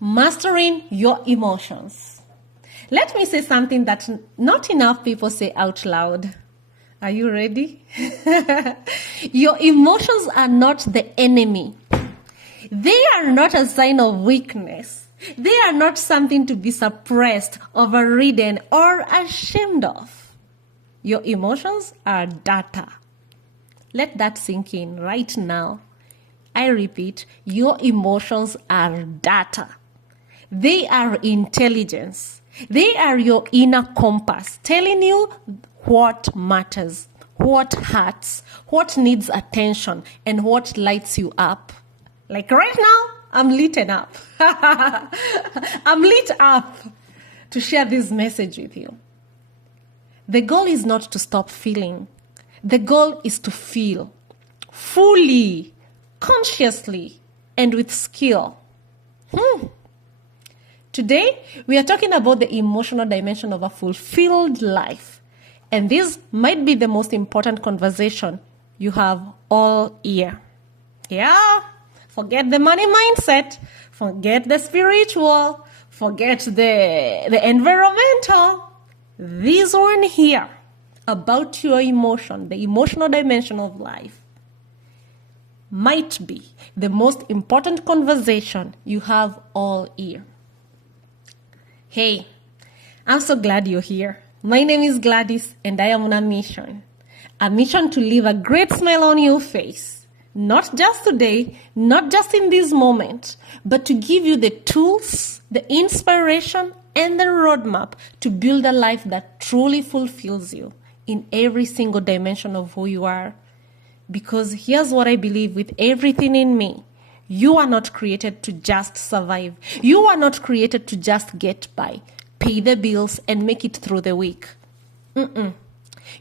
Mastering your emotions. Let me say something that not enough people say out loud. Are you ready? Your emotions are not the enemy. They are not a sign of weakness. They are not something to be suppressed, overridden, or ashamed of. Your emotions are data. Let that sink in right now. I repeat, your emotions are data. They are intelligence. They are your inner compass, telling you what matters, what hurts, what needs attention, and what lights you up. Like right now, I'm lit up. I'm lit up to share this message with you. The goal is not to stop feeling. The goal is to feel fully, consciously, and with skill. Today, we are talking about the emotional dimension of a fulfilled life. And this might be the most important conversation you have all year. Yeah, forget the money mindset, forget the spiritual, forget the environmental. This one here, about your emotion, the emotional dimension of life, might be the most important conversation you have all year. Hey, I'm so glad you're here. My name is Gladys and I am on a mission to leave a great smile on your face. Not just today, not just in this moment, but to give you the tools, the inspiration, and the roadmap to build a life that truly fulfills you in every single dimension of who you are. Because here's what I believe with everything in me. You are not created to just survive. You are not created to just get by, pay the bills, and make it through the week.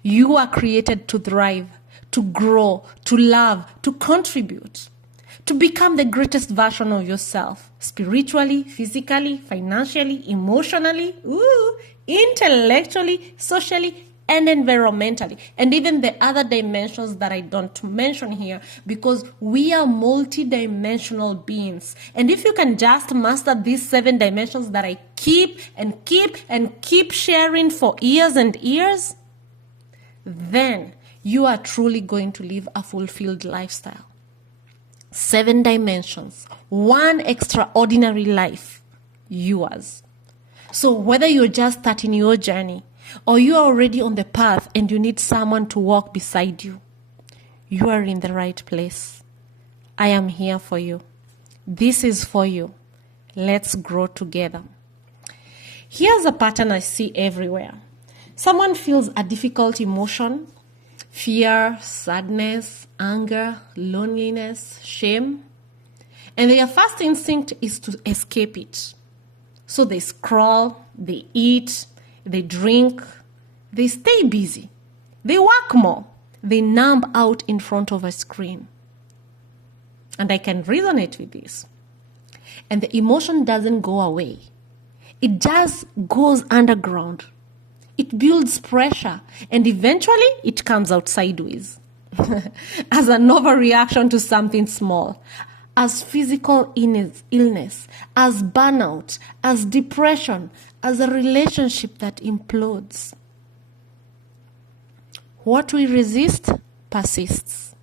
You are created to thrive, to grow, to love, to contribute, to become the greatest version of yourself, spiritually, physically, financially, emotionally, intellectually, socially, and environmentally, and even the other dimensions that I don't mention here, because we are multi-dimensional beings. And if you can just master these 7 dimensions that I keep sharing for years and years, then you are truly going to live a fulfilled lifestyle. 7 dimensions, one extraordinary life, yours. So whether you're just starting your journey, or you are already on the path and you need someone to walk beside you, you are in the right place. I am here for you. This is for you. Let's grow together. Here's a pattern I see everywhere. Someone feels a difficult emotion, fear, sadness, anger, loneliness, shame, and their first instinct is to escape it. So they scroll, they eat, they drink, they stay busy, they work more, they numb out in front of a screen. And I can resonate with this. And the emotion doesn't go away. It just goes underground. It builds pressure and eventually it comes out sideways as an overreaction to something small, as physical illness, as burnout, as depression, as a relationship that implodes. What we resist persists.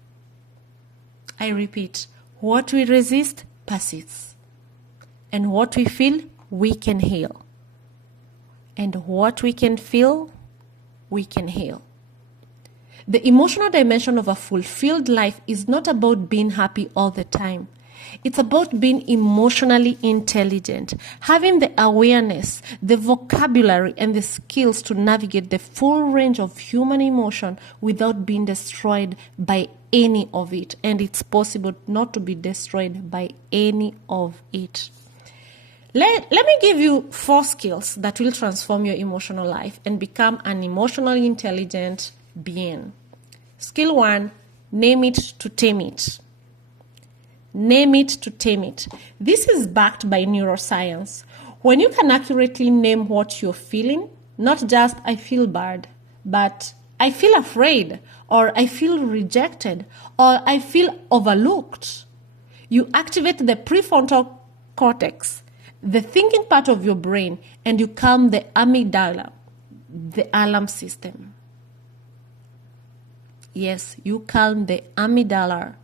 I repeat, what we resist persists. And what we feel, we can heal. And what we can feel, we can heal. The emotional dimension of a fulfilled life is not about being happy all the time. It's about being emotionally intelligent, having the awareness, the vocabulary, and the skills to navigate the full range of human emotion without being destroyed by any of it. And it's possible not to be destroyed by any of it. Let me give you 4 skills that will transform your emotional life and become an emotionally intelligent being. Skill 1, name it to tame it. Name it to tame it. This is backed by neuroscience. When you can accurately name what you're feeling, not just I feel bad, but I feel afraid, or I feel rejected, or I feel overlooked, you activate the prefrontal cortex, the thinking part of your brain, and you calm the amygdala, the alarm system. Yes, you calm the amygdala,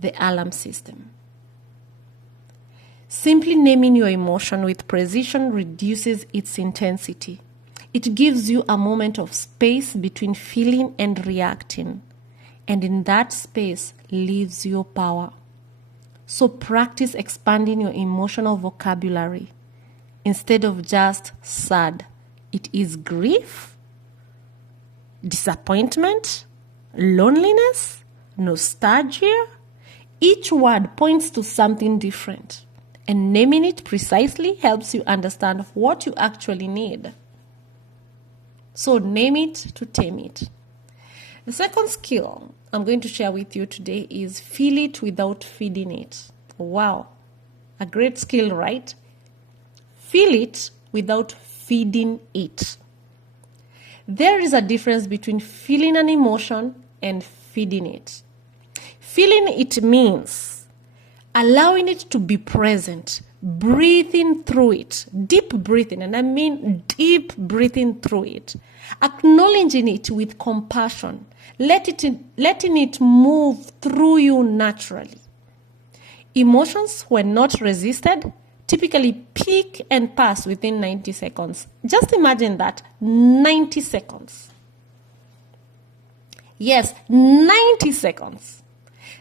the alarm system. Simply naming your emotion with precision reduces its intensity. It gives you a moment of space between feeling and reacting, and in that space lives your power. So practice expanding your emotional vocabulary. Instead of just sad, it is grief, disappointment, loneliness, nostalgia. Each word points to something different, and naming it precisely helps you understand what you actually need. So name it to tame it. The second skill I'm going to share with you today is feel it without feeding it. Wow, a great skill, right? Feel it without feeding it. There is a difference between feeling an emotion and feeding it. Feeling it means allowing it to be present, breathing through it, deep breathing, and I mean deep breathing through it, acknowledging it with compassion, letting it move through you naturally. Emotions, when not resisted, typically peak and pass within 90 seconds. Just imagine that, 90 seconds. Yes, 90 seconds.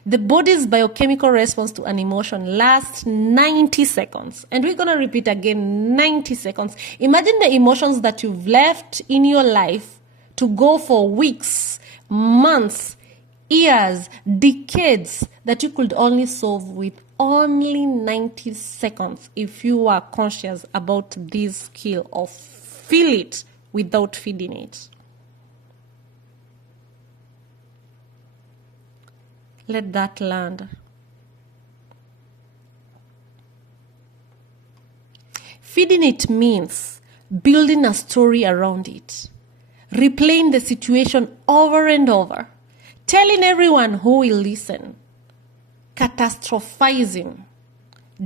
The body's biochemical response to an emotion lasts 90 seconds. And we're going to repeat again, 90 seconds. Imagine the emotions that you've left in your life to go for weeks, months, years, decades, that you could only solve with only 90 seconds if you are conscious about this skill of feel it without feeding it. Let that land. Feeding it means building a story around it, replaying the situation over and over, telling everyone who will listen, catastrophizing,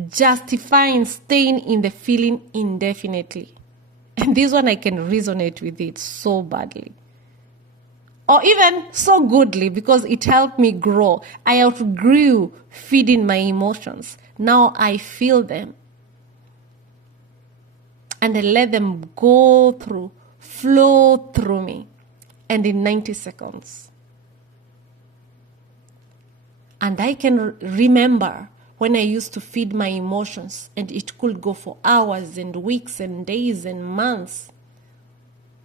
justifying staying in the feeling indefinitely. And this one I can resonate with it so badly. Or even so goodly, because it helped me grow. I outgrew feeding my emotions. Now I feel them. And I let them go through, flow through me. And in 90 seconds. And I can remember when I used to feed my emotions, and it could go for hours and weeks and days and months.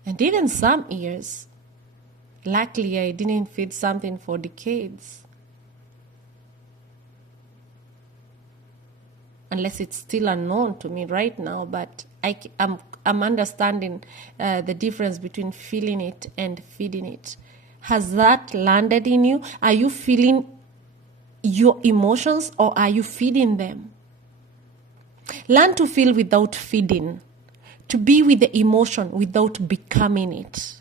And even some years. Luckily, I didn't feed something for decades. Unless it's still unknown to me right now, but I'm understanding the difference between feeling it and feeding it. Has that landed in you? Are you feeling your emotions or are you feeding them? Learn to feel without feeding, to be with the emotion without becoming it.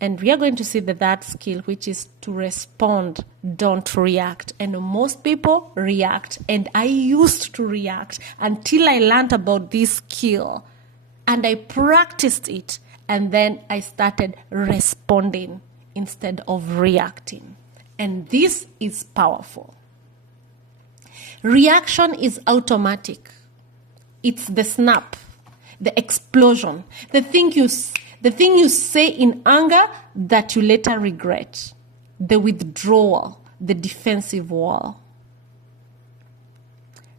And we are going to see the third skill, which is to respond, don't react. And most people react. And I used to react until I learned about this skill. And I practiced it. And then I started responding instead of reacting. And this is powerful. Reaction is automatic. It's the snap, the explosion, the thing you say in anger that you later regret, the withdrawal, the defensive wall.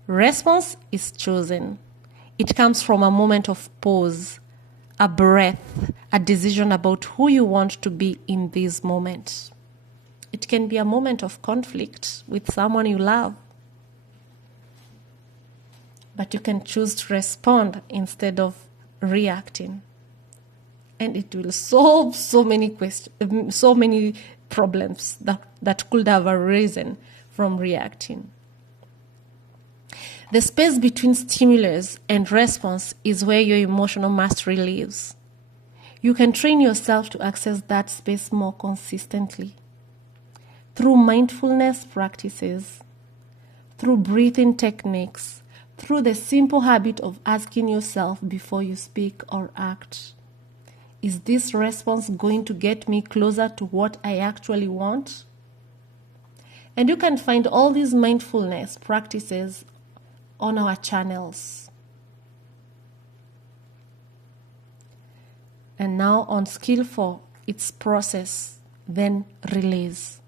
Response is chosen. It comes from a moment of pause, a breath, a decision about who you want to be in this moment. It can be a moment of conflict with someone you love. But you can choose to respond instead of reacting. And it will solve so many problems that could have arisen from reacting. The space between stimulus and response is where your emotional mastery lives. You can train yourself to access that space more consistently through mindfulness practices, through breathing techniques, through the simple habit of asking yourself before you speak or act, is this response going to get me closer to what I actually want? And you can find all these mindfulness practices on our channels. And now on skill 4, it's process, then release.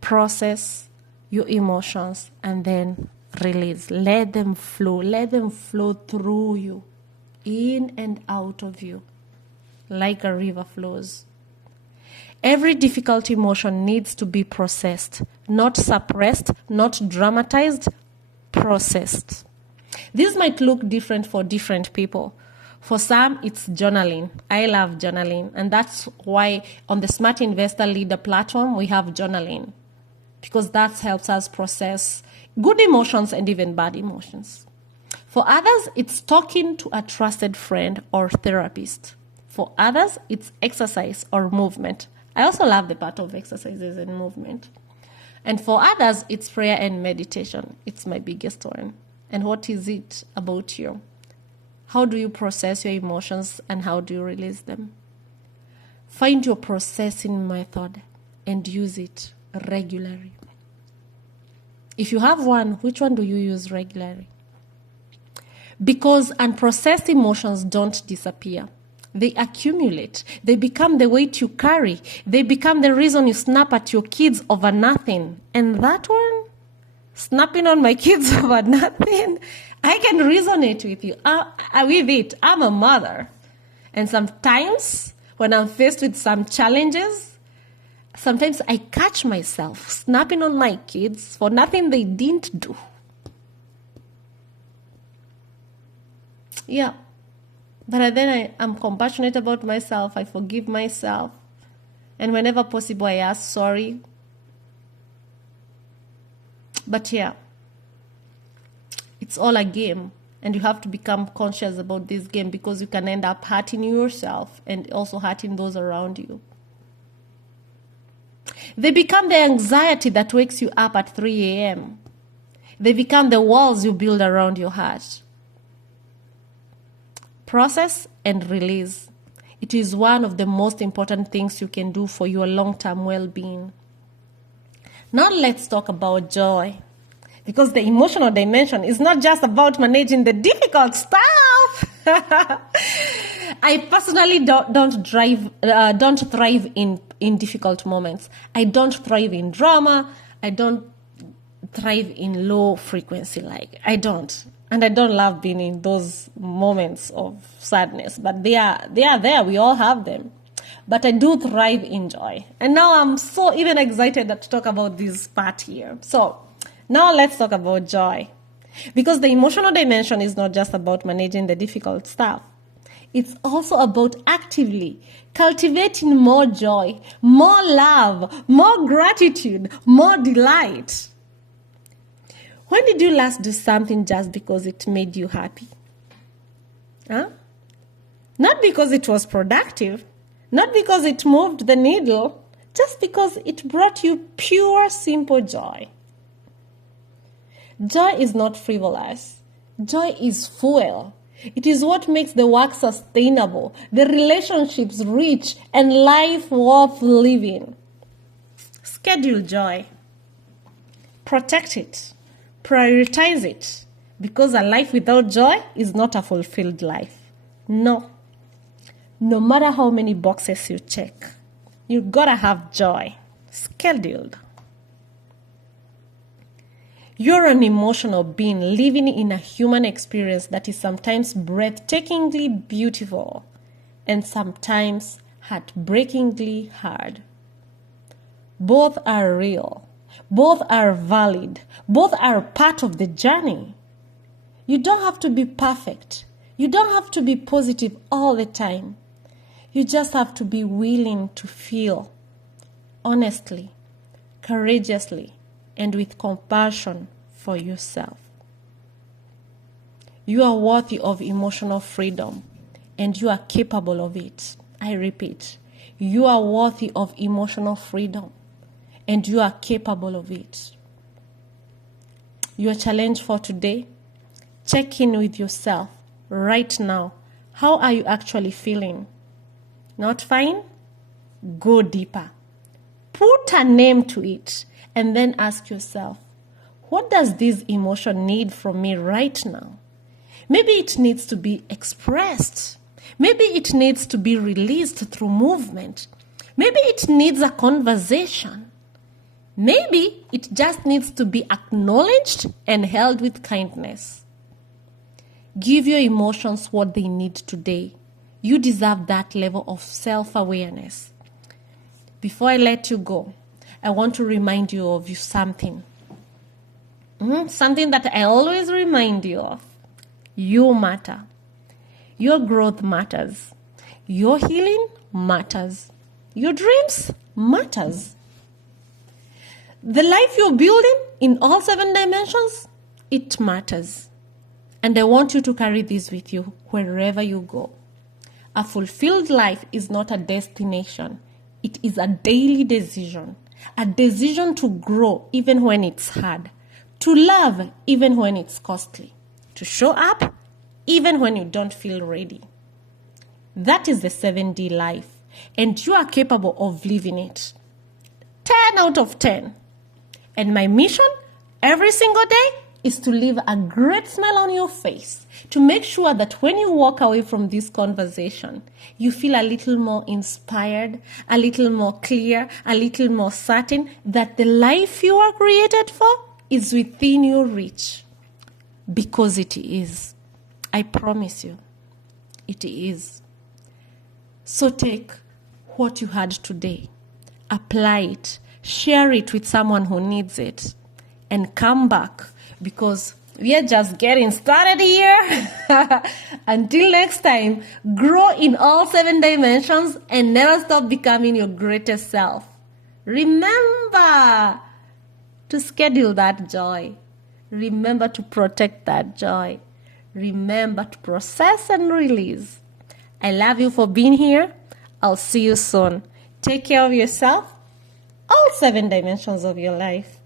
Process your emotions and then release. Let them flow. Let them flow through you, in and out of you, like a river flows. Every difficult emotion needs to be processed, not suppressed, not dramatized, processed. This might look different for different people. For some, it's journaling. I love journaling, and that's why on the Smart Investor Leader platform, we have journaling, because that helps us process good emotions and even bad emotions. For others, it's talking to a trusted friend or therapist. For others, it's exercise or movement. I also love the part of exercises and movement. And for others, it's prayer and meditation. It's my biggest one. And what is it about you? How do you process your emotions and how do you release them? Find your processing method and use it regularly. If you have one, which one do you use regularly? Because unprocessed emotions don't disappear. They accumulate. They become the weight you carry. They become the reason you snap at your kids over nothing. And that one, snapping on my kids over nothing, I can resonate with you. With it. I'm a mother. And sometimes when I'm faced with some challenges, sometimes I catch myself snapping on my kids for nothing they didn't do. Yeah. But then I'm compassionate about myself. I forgive myself. And whenever possible, I ask sorry. But yeah, it's all a game. And you have to become conscious about this game, because you can end up hurting yourself and also hurting those around you. They become the anxiety that wakes you up at 3 a.m. They become the walls you build around your heart. Process and release. It is one of the most important things you can do for your long-term well-being. Now let's talk about joy. Because the emotional dimension is not just about managing the difficult stuff. I personally don't thrive in difficult moments. I don't thrive in drama. I don't thrive in low frequency. I don't. And I don't love being in those moments of sadness. But they are there. We all have them. But I do thrive in joy. And now I'm so even excited to talk about this part here. So now let's talk about joy. Because the emotional dimension is not just about managing the difficult stuff. It's also about actively cultivating more joy, more love, more gratitude, more delight. When did you last do something just because it made you happy? Huh? Not because it was productive, not because it moved the needle, just because it brought you pure, simple joy. Joy is not frivolous. Joy is fuel. It is what makes the work sustainable, the relationships rich, and life worth living. Schedule joy. Protect it. Prioritize it, because a life without joy is not a fulfilled life. No. No matter how many boxes you check, you gotta have joy. Scheduled. You're an emotional being living in a human experience that is sometimes breathtakingly beautiful and sometimes heartbreakingly hard. Both are real. Both are valid. Both are part of the journey. You don't have to be perfect. You don't have to be positive all the time. You just have to be willing to feel honestly, courageously, and with compassion for yourself. You are worthy of emotional freedom, and you are capable of it. I repeat, you are worthy of emotional freedom, and you are capable of it. Your challenge for today, Check in with yourself right now. How are you actually feeling? Not fine? Go deeper. Put a name to it and then ask yourself, what does this emotion need from me right now? Maybe it needs to be expressed. Maybe it needs to be released through movement. Maybe it needs a conversation. Maybe it just needs to be acknowledged and held with kindness. Give your emotions what they need today. You deserve that level of self-awareness. Before I let you go, I want to remind you of something. Something that I always remind you of. You matter. Your growth matters. Your healing matters. Your dreams matters. The life you're building in all 7 dimensions, it matters. And I want you to carry this with you wherever you go. A fulfilled life is not a destination. It is a daily decision. A decision to grow even when it's hard. To love even when it's costly. To show up even when you don't feel ready. That is the 7D life. And you are capable of living it. 10 out of 10. And my mission every single day is to leave a great smile on your face. To make sure that when you walk away from this conversation, you feel a little more inspired, a little more clear, a little more certain that the life you are created for is within your reach. Because it is. I promise you, it is. So take what you had today, apply it, share it with someone who needs it, and come back because we are just getting started here. Until next time, grow in all 7 dimensions and never stop becoming your greatest self. Remember to schedule that joy. Remember to protect that joy. Remember to process and release. I love you for being here. I'll see you soon. Take care of yourself. All 7 dimensions of your life.